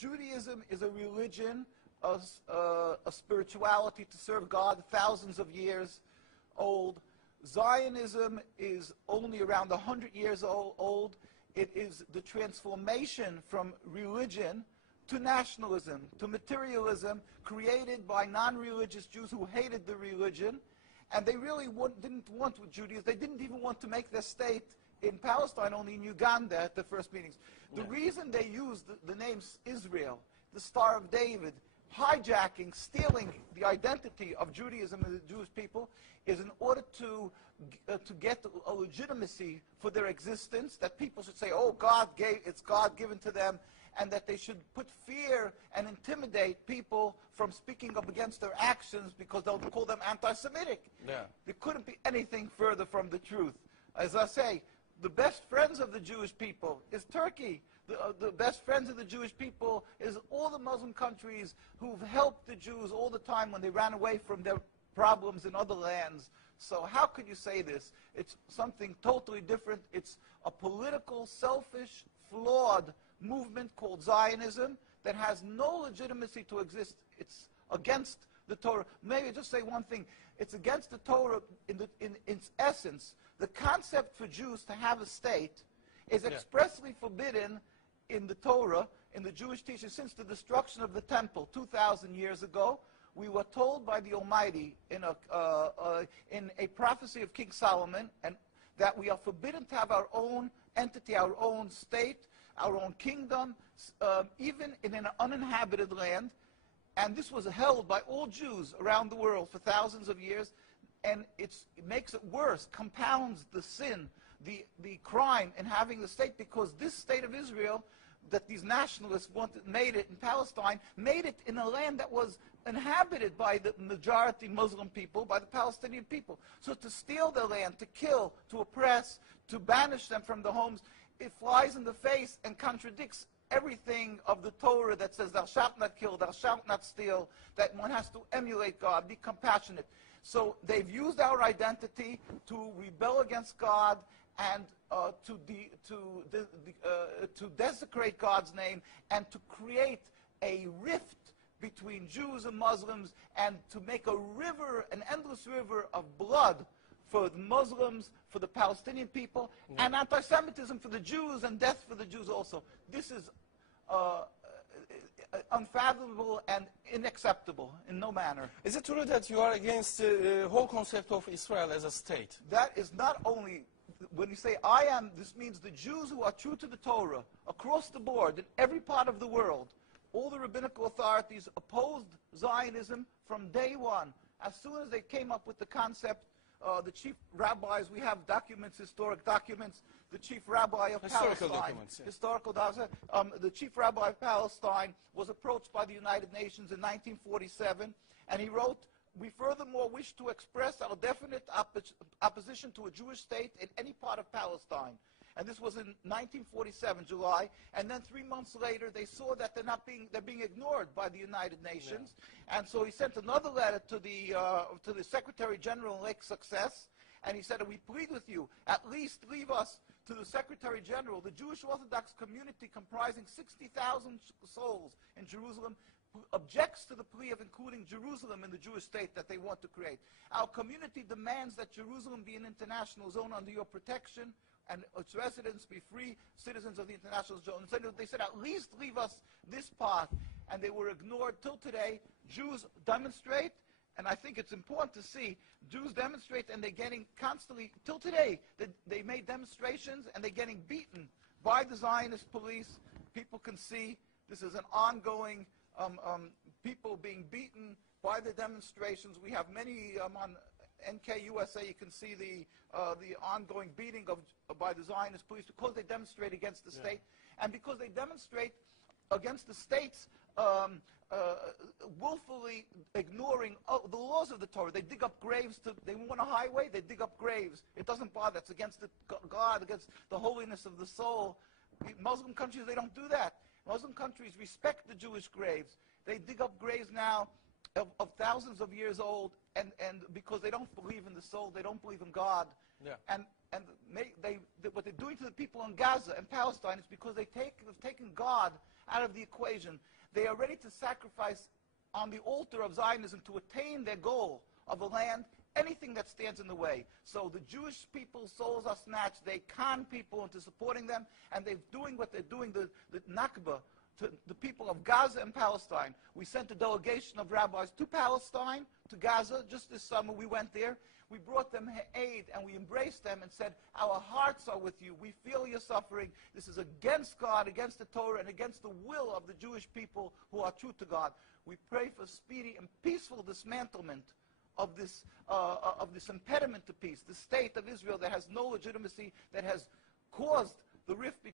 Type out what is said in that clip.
Judaism is a religion, a spirituality to serve God, thousands of years old. Zionism is only around 100 years old. It is the transformation from religion to nationalism, to materialism, created by non-religious Jews who hated the religion. And they really didn't want Judaism. They didn't even want to make their state in Palestine, only in Uganda at the first meetings. The reason they used the name Israel, the Star of David, hijacking, stealing the identity of Judaism and the Jewish people, is in order to get a legitimacy for their existence, that people should say, oh, it's God given to them, and that they should put fear and intimidate people from speaking up against their actions because they'll call them anti-Semitic. Yeah. There couldn't be anything further from the truth. As I say, the best friends of the Jewish people is Turkey. The best friends of the Jewish people is all the Muslim countries who've helped the Jews all the time when they ran away from their problems in other lands. So how could you say this? It's something totally different. It's a political, selfish, flawed movement called Zionism that has no legitimacy to exist. It's against the Torah. Maybe just say one thing. It's against the Torah in its essence. The concept for Jews to have a state is expressly forbidden in the Torah, in the Jewish teaching, since the destruction of the temple 2,000 years ago. We were told by the Almighty in a prophecy of King Solomon, and that we are forbidden to have our own entity, our own state, our own kingdom, even in an uninhabited land. And this was held by all Jews around the world for thousands of years. And it makes it worse, compounds the sin, the crime in having the state, because this state of Israel that these nationalists made it in Palestine, made it in a land that was inhabited by the majority Muslim people, by the Palestinian people. So to steal their land, to kill, to oppress, to banish them from the homes, it flies in the face and contradicts everything of the Torah that says thou shalt not kill, thou shalt not steal, that one has to emulate God, be compassionate. So they've used our identity to rebel against God and to desecrate God's name, and to create a rift between Jews and Muslims, and to make a river, an endless river of blood for the Muslims, for the Palestinian people, and anti-Semitism for the Jews, and death for the Jews also. This is unfathomable and unacceptable in no manner. Is it true that you are against the whole concept of Israel as a state? That is not only, when you say I am, this means the Jews who are true to the Torah, across the board, in every part of the world, all the rabbinical authorities opposed Zionism from day one. As soon as they came up with the concept, the chief rabbis, we have documents, historic documents, the chief rabbi of Palestine, the chief rabbi of Palestine was approached by the United Nations in 1947, and he wrote, "We furthermore wish to express our definite opposition to a Jewish state in any part of Palestine." And this was in 1947, July. And then 3 months later, they saw that they're being ignored by the United Nations. Yeah. And so he sent another letter to the Secretary General in Lake Success, and he said, "We plead with you, at least leave us to the Secretary General. The Jewish Orthodox community, comprising 60,000 souls in Jerusalem, objects to the plea of including Jerusalem in the Jewish state that they want to create. Our community demands that Jerusalem be an international zone under your protection, and its residents be free citizens of the international zone." So they said, at least leave us this part. And they were ignored till today. Jews demonstrate, and I think it's important to see, Jews demonstrate, and they're getting constantly, till today, they made demonstrations, and they're getting beaten by the Zionist police. People can see this is an ongoing, people being beaten by the demonstrations. We have many on NKUSA, you can see the ongoing beating by the Zionist police because they demonstrate against the state, and because they demonstrate against the states willfully ignoring the laws of the Torah. They dig up graves. They want a highway, they dig up graves. It doesn't bother. It's against God, against the holiness of the soul. Muslim countries, they don't do that. Muslim countries respect the Jewish graves. They dig up graves now of thousands of years old, and because they don't believe in the soul, they don't believe in God. Yeah. And what they're doing doing to the people in Gaza and Palestine is because they've taken God out of the equation. They are ready to sacrifice on the altar of Zionism to attain their goal of a land, anything that stands in the way. So the Jewish people's souls are snatched. They con people into supporting them, and they're doing what they're doing, the Nakba, to the people of Gaza and Palestine. We sent a delegation of rabbis to Palestine, to Gaza. Just this summer we went there. We brought them aid, and we embraced them and said, our hearts are with you. We feel your suffering. This is against God, against the Torah, and against the will of the Jewish people who are true to God. We pray for speedy and peaceful dismantlement of this impediment to peace, the state of Israel that has no legitimacy, that has caused the rift